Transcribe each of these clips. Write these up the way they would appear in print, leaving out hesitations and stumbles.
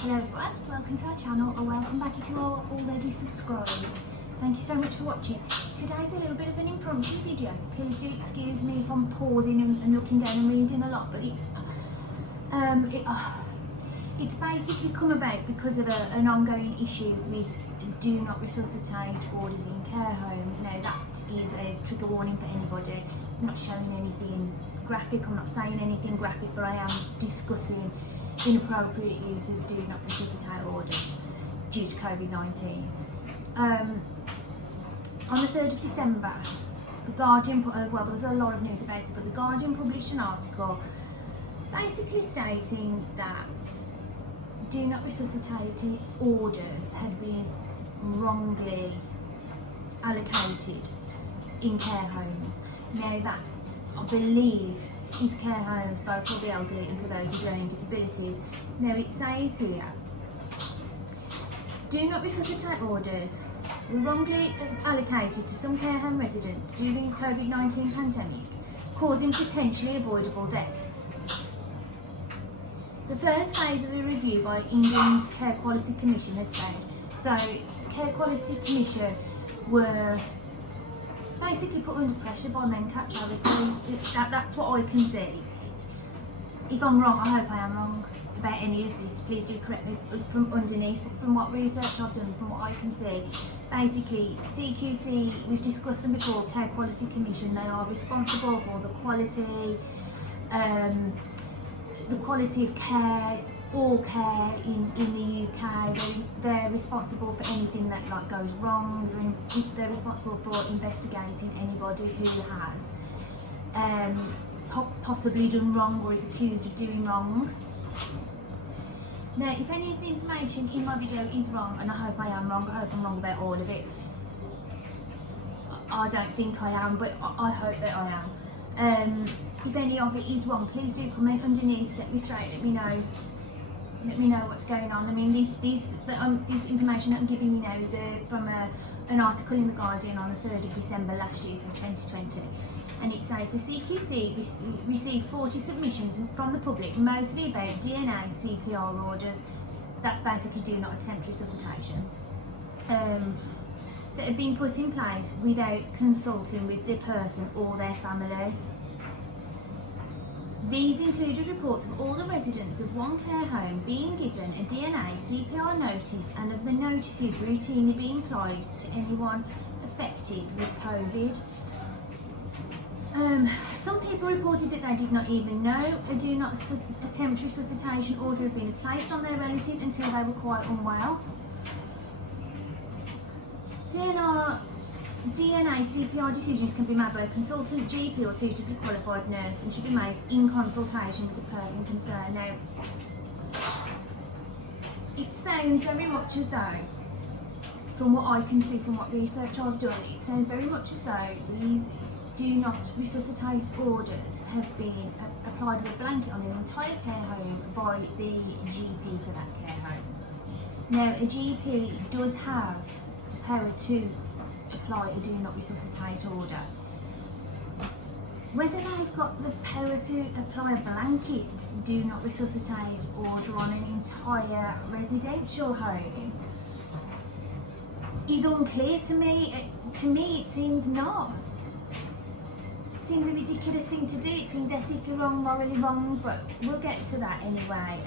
Hello everyone, welcome to our channel, or welcome back if you're already subscribed. Thank you so much for watching. Today's a little bit of an impromptu video, so please do excuse me if I'm pausing and looking down and reading a lot, but it's basically come about because of an ongoing issue with do not resuscitate orders in care homes. Now that is a trigger warning for anybody. I'm not showing anything graphic, I'm not saying anything graphic, but I am discussing inappropriate use of do not resuscitate orders due to COVID-19. On the 3rd of December, the Guardian, well, there was a lot of news about it, but the Guardian published an article basically stating that do not resuscitate orders had been wrongly allocated in care homes. Now that, I believe, is care homes both for the elderly and for those with learning disabilities. Now it says here, do not resuscitate orders were wrongly allocated to some care home residents during the COVID-19 pandemic, causing potentially avoidable deaths. The first phase of a review by England's Care Quality Commission has found. So the Care Quality Commission were basically put under pressure by Mencat Charity. That's what I can see. If I'm wrong, I hope I am wrong about any of this. Please do correct me from underneath. But from what research I've done, from what I can see, basically CQC, we've discussed them before, Care Quality Commission, they are responsible for the quality of care, all care in the UK. They're responsible for anything that goes wrong. They're responsible for investigating anybody who has possibly done wrong or is accused of doing wrong. Now, if any of the information in my video is wrong, and I hope I am wrong, I hope I'm wrong about all of it. I don't think I am, but I hope that I am. If any of it is wrong, please do comment underneath, set me straight, let me know what's going on. I mean, this information that I'm giving you now is from an article in the Guardian on the 3rd of December last year, so 2020. And it says the CQC received 40 submissions from the public, mostly about DNA CPR orders. That's basically do not attempt resuscitation. That have been put in place without consulting with the person or their family. These included reports of all the residents of one care home being given a DNA CPR notice and of the notices routinely being applied to anyone affected with COVID. Some people reported that they did not even know a do not attempt resuscitation order had been placed on their relative until they were quite unwell. DNA CPR decisions can be made by a consultant, GP or suitably qualified nurse and should be made in consultation with the person concerned. Now, it sounds very much as though, from what I can see from what research I've done, it sounds very much as though these do not resuscitate orders have been applied as a blanket on an entire care home by the GP for that care home. Now, a GP does have the power to apply a do not resuscitate order. Whether they've got the power to apply a blanket do not resuscitate order on an entire residential home is unclear to me. To me, it seems not. It seems a ridiculous thing to do. It seems ethically wrong, morally wrong, but we'll get to that anyway.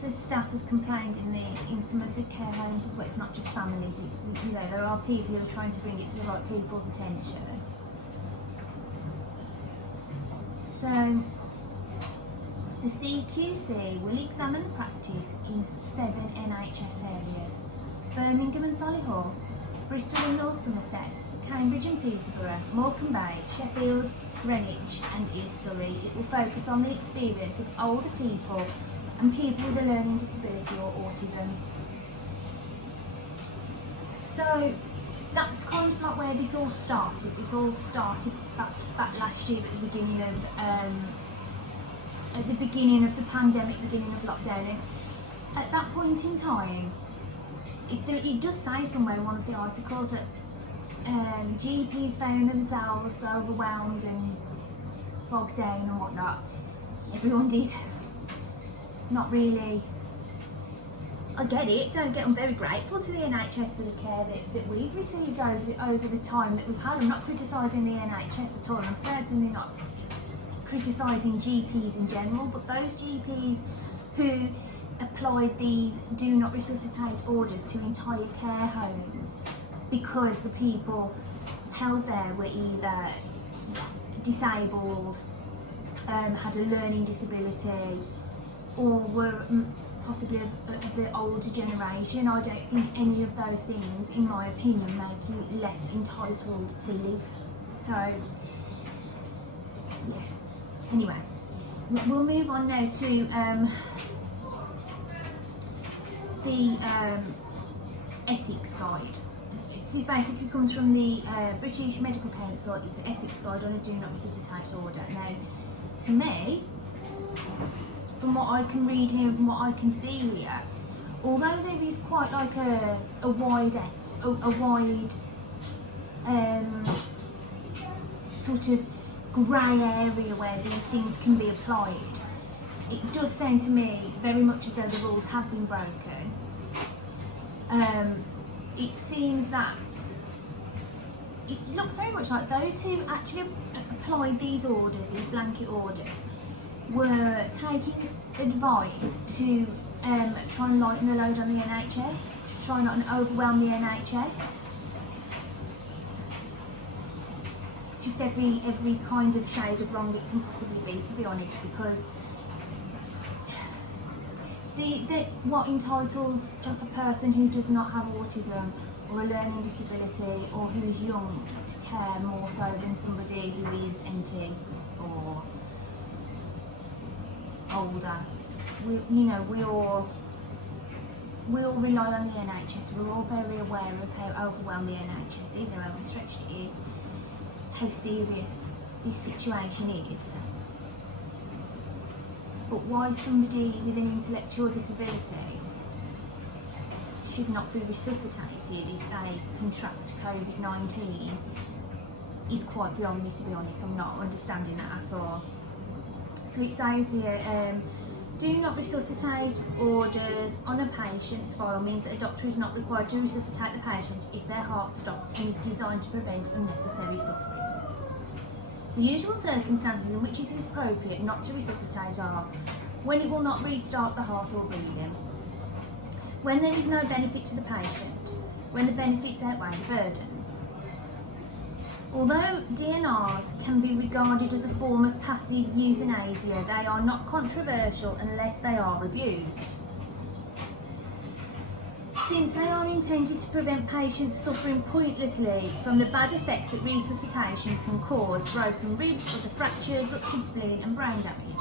So staff have complained in some of the care homes as well. It's not just families. It's, there are people who are trying to bring it to the right people's attention. So the CQC will examine practice in 7 NHS areas: Birmingham and Solihull, Bristol and North Somerset, Cambridge and Peterborough, Morecambe Bay, Sheffield, Greenwich and East Surrey. It will focus on the experience of older people and people with a learning disability or autism. So that's kind of like where this all started. This all started back last year at the beginning of the pandemic, beginning of lockdown. And at that point in time, it does say somewhere in one of the articles that GPs found themselves overwhelmed and bogged down and whatnot. Everyone did. Not really. I get it, don't get, I'm very grateful to the NHS for the care that we've received over the time that we've had. I'm not criticising the NHS at all, and I'm certainly not criticising GPs in general, but those GPs who applied these do not resuscitate orders to entire care homes because the people held there were either disabled, had a learning disability, or were possibly of the older generation. I don't think any of those things, in my opinion, make you less entitled to live. So, yeah. Anyway, we'll move on now to the ethics guide. This basically comes from the British Medical Council. It's the ethics guide on a do not resuscitate order. Now, to me, from what I can read here, from what I can see here, although there is quite like a wide sort of grey area where these things can be applied, it does sound to me very much as though the rules have been broken. It seems that it looks very much like those who actually applied these orders, these blanket orders, were taking advice to try and lighten the load on the NHS, to try not to overwhelm the NHS. It's just every kind of shade of wrong it can possibly be, to be honest, because what entitles a person who does not have autism or a learning disability or who's young to care more so than somebody who is NT or older. We all rely on the NHS. We're all very aware of how overwhelmed the NHS is, how overstretched it is, how serious this situation is. But why somebody with an intellectual disability should not be resuscitated if they contract COVID-19 is quite beyond me, to be honest. I'm not understanding that at all. So it says here, do not resuscitate orders on a patient's file means that a doctor is not required to resuscitate the patient if their heart stops and is designed to prevent unnecessary suffering. The usual circumstances in which it is appropriate not to resuscitate are when it will not restart the heart or breathing, when there is no benefit to the patient, when the benefits outweigh the burdens. Although DNRs can be regarded as a form of passive euthanasia, they are not controversial unless they are abused. Since they are intended to prevent patients suffering pointlessly from the bad effects that resuscitation can cause, broken ribs, or the fractured, ruptured spleen and brain damage.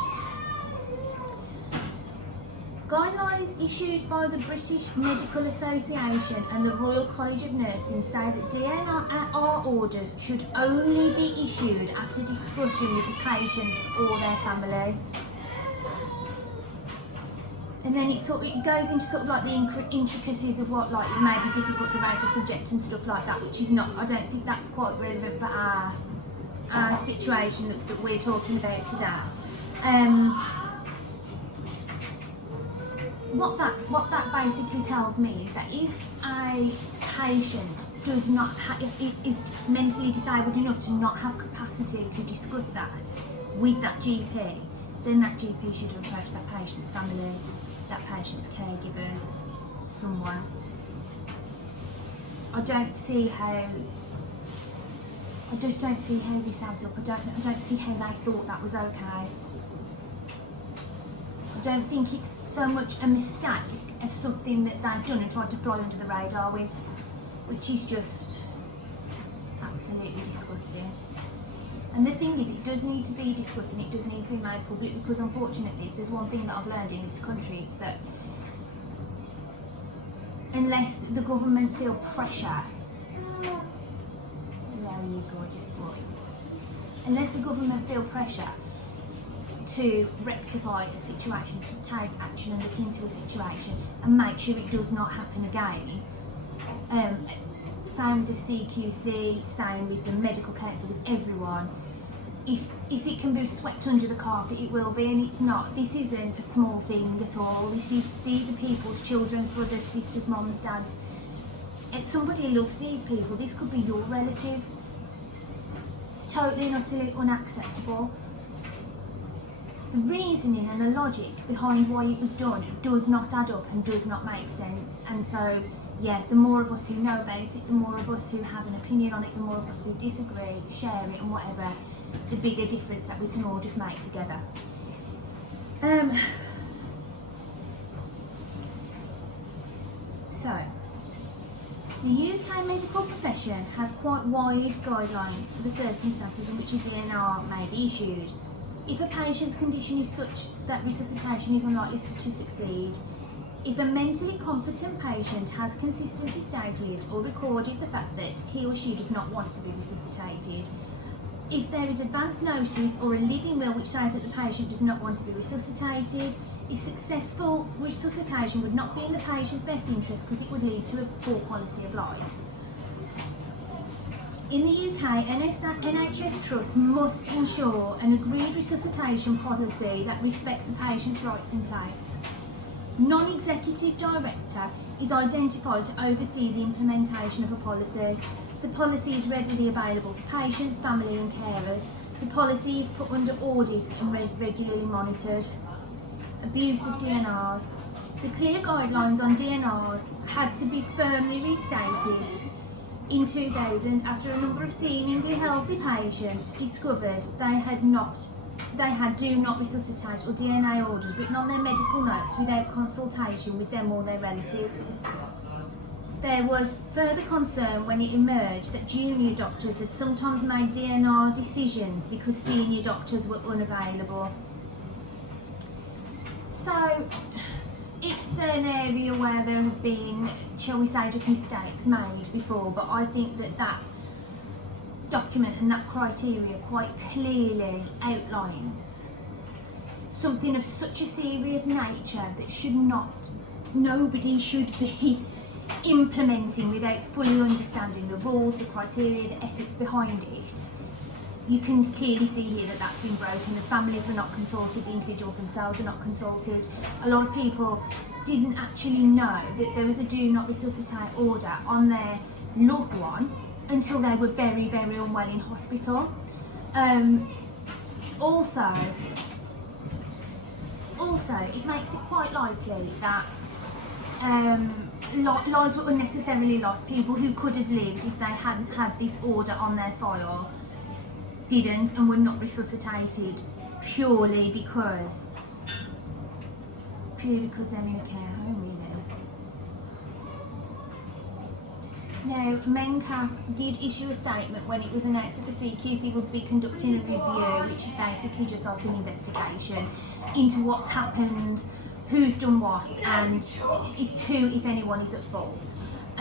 Guidelines issued by the British Medical Association and the Royal College of Nursing say that DNR orders should only be issued after discussion with the patients or their family. And then it goes into sort of like the intricacies of what, like, it may be difficult to raise the subject and stuff like that, which is not, I don't think that's quite relevant for our situation that we're talking about today. What that basically tells me is that if a patient does not is mentally disabled enough to not have capacity to discuss that with that GP, then that GP should approach that patient's family, that patient's caregivers, someone. I just don't see how this adds up. I don't see how they thought that was okay. I don't think it's so much a mistake as something that they've done and tried to fly under the radar with, which is just absolutely disgusting. And the thing is, it does need to be discussed and it does need to be made public, because unfortunately, if there's one thing that I've learned in this country, it's that unless the government feel pressure, there you gorgeous boy, unless the government feel pressure to rectify a situation, to take action and look into a situation and make sure it does not happen again, same with the CQC, same with the medical council, with everyone. If it can be swept under the carpet, it will be, and it's not. This isn't a small thing at all. These are people's children, brothers, sisters, mums, dads. If somebody loves these people, this could be your relative. It's totally and utterly unacceptable. The reasoning and the logic behind why it was done does not add up and does not make sense. And so, yeah, the more of us who know about it, the more of us who have an opinion on it, the more of us who disagree, share it and whatever, the bigger difference that we can all just make together. So, the UK medical profession has quite wide guidelines for the circumstances in which a DNR may be issued. If a patient's condition is such that resuscitation is unlikely to succeed, if a mentally competent patient has consistently stated or recorded the fact that he or she does not want to be resuscitated, if there is advance notice or a living will which says that the patient does not want to be resuscitated, if successful resuscitation would not be in the patient's best interest because it would lead to a poor quality of life. In the UK, NHS trusts must ensure an agreed resuscitation policy that respects the patient's rights in place. Non-executive director is identified to oversee the implementation of a policy. The policy is readily available to patients, family and carers. The policy is put under audit and regularly monitored. Abuse of DNRs. The clear guidelines on DNRs had to be firmly restated in 2000 after a number of seemingly healthy patients discovered they had do not resuscitate or DNA orders written on their medical notes without consultation with them or their relatives. There was further concern when it emerged that junior doctors had sometimes made DNR decisions because senior doctors were unavailable. So it's an area where there have been, shall we say, just mistakes made before, but I think that document and that criteria quite clearly outlines something of such a serious nature that nobody should be implementing without fully understanding the rules, the criteria, the ethics behind it. You can clearly see here that that's been broken. The families were not consulted, the individuals themselves were not consulted. A lot of people didn't actually know that there was a do not resuscitate order on their loved one until they were very, very unwell in hospital. Also, it makes it quite likely that lives were unnecessarily lost. People who could have lived if they hadn't had this order on their file didn't and were not resuscitated purely because they're in a care home, really. Now, MENCAP did issue a statement when it was announced that the CQC would be conducting a review, which is basically just like an investigation into what's happened, who's done what, and who, if anyone, is at fault.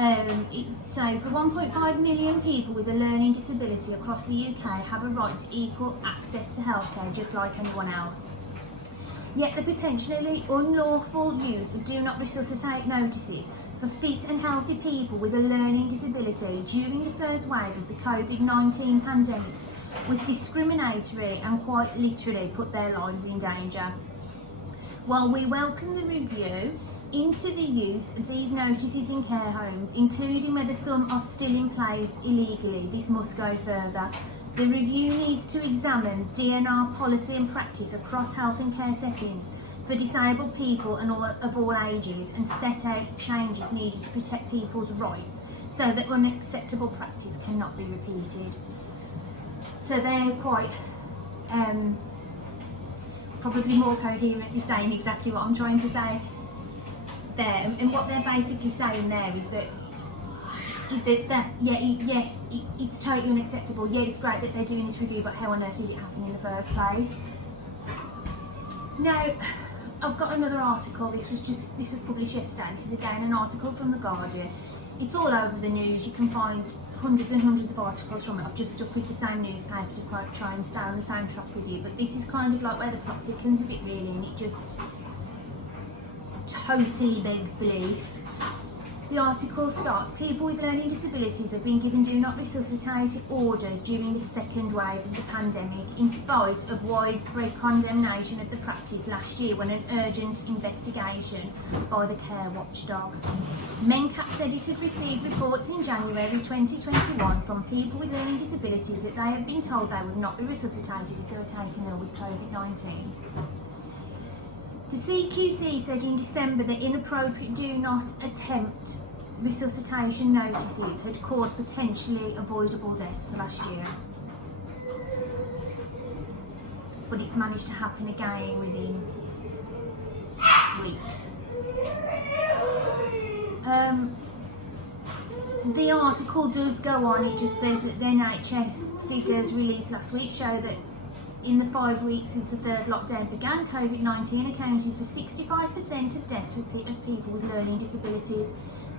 It says the 1.5 million people with a learning disability across the UK have a right to equal access to healthcare just like anyone else. Yet the potentially unlawful use of do not resuscitate notices for fit and healthy people with a learning disability during the first wave of the COVID-19 pandemic was discriminatory and quite literally put their lives in danger. While we welcome the review into the use of these notices in care homes, including whether some are still in place illegally, this must go further. The review needs to examine DNR policy and practice across health and care settings for disabled people and of all ages, and set out changes needed to protect people's rights so that unacceptable practice cannot be repeated. So they're quite probably more coherently saying exactly what I'm trying to say there, and what they're basically saying there is that it's totally unacceptable. Yeah, it's great that they're doing this review, but how on earth did it happen in the first place? Now, I've got another article. This was published yesterday. This is again an article from The Guardian. It's all over the news. You can find hundreds and hundreds of articles from it. I've just stuck with the same newspaper to try and stay on the same track with you. But this is kind of like where the plot thickens a bit, really, and it just totally begs belief. The article starts, people with learning disabilities have been given do not resuscitate orders during the second wave of the pandemic, in spite of widespread condemnation of the practice last year when an urgent investigation by the care watchdog. MENCAP said it had received reports in January 2021 from people with learning disabilities that they had been told they would not be resuscitated if they were taken ill with COVID-19. The CQC said in December that inappropriate do not attempt resuscitation notices had caused potentially avoidable deaths last year. But it's managed to happen again within weeks. The article does go on, it just says that the NHS figures released last week show that in the 5 weeks since the third lockdown began, COVID-19 accounted for 65% of deaths of people with learning disabilities.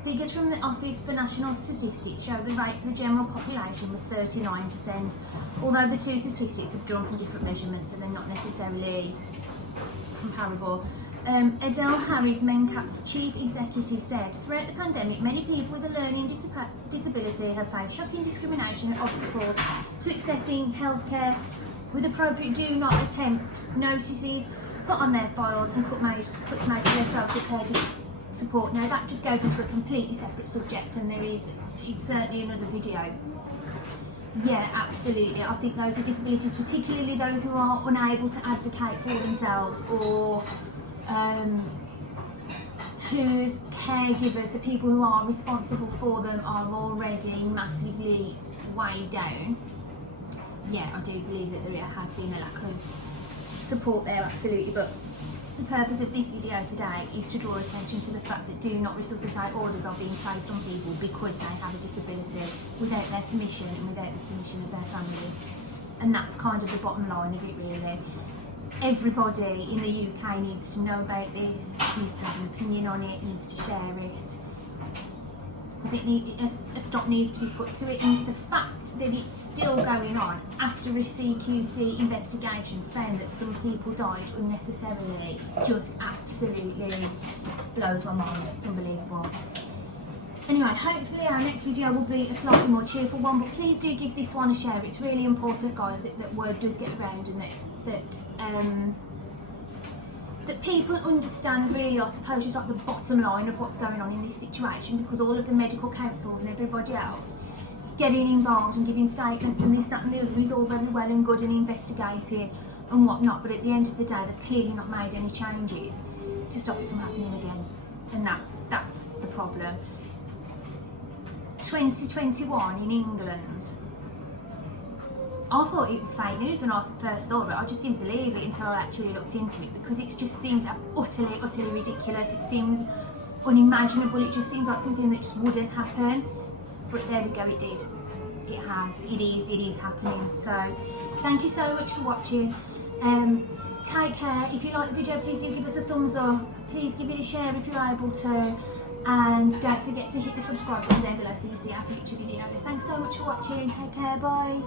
Figures from the Office for National Statistics show the rate for the general population was 39%, although the two statistics are drawn from different measurements, so they're not necessarily comparable. Adele Harris, MENCAP's chief executive, said, throughout the pandemic, many people with a learning disability have faced shocking discrimination and obstacles to accessing healthcare, with appropriate do not attempt notices put on their files and cuts made to their social care support. Now that just goes into a completely separate subject, and it's certainly another video. Yeah, absolutely. I think those with disabilities, particularly those who are unable to advocate for themselves, or whose caregivers, the people who are responsible for them, are already massively weighed down. Yeah, I do believe that there has been a lack of support there, absolutely. But the purpose of this video today is to draw attention to the fact that do not resuscitate orders are being placed on people because they have a disability without their permission and without the permission of their families. And that's kind of the bottom line of it, really. Everybody in the UK needs to know about this, needs to have an opinion on it, needs to share it. Because a stop needs to be put to it, and the fact that it's still going on after a CQC investigation found that some people died unnecessarily just absolutely blows my mind. It's unbelievable. Anyway, hopefully our next video will be a slightly more cheerful one, but please do give this one a share. It's really important, guys, that word does get around, and that people understand, really, I suppose, just like the bottom line of what's going on in this situation, because all of the medical councils and everybody else getting involved and giving statements and this, that and the other is all very well and good and investigating and whatnot, but at the end of the day they've clearly not made any changes to stop it from happening again, and that's the problem. 2021 in England, I thought it was fake news when I first saw it. I just didn't believe it until I actually looked into it, because it just seems utterly ridiculous. It seems unimaginable. It just seems like something that just wouldn't happen. But there we go, it did. It has. It is happening. So thank you so much for watching. Take care. If you like the video, please do give us a thumbs up. Please give it a share if you're able to. And don't forget to hit the subscribe button down below so you see our future videos. Thanks so much for watching. Take care. Bye.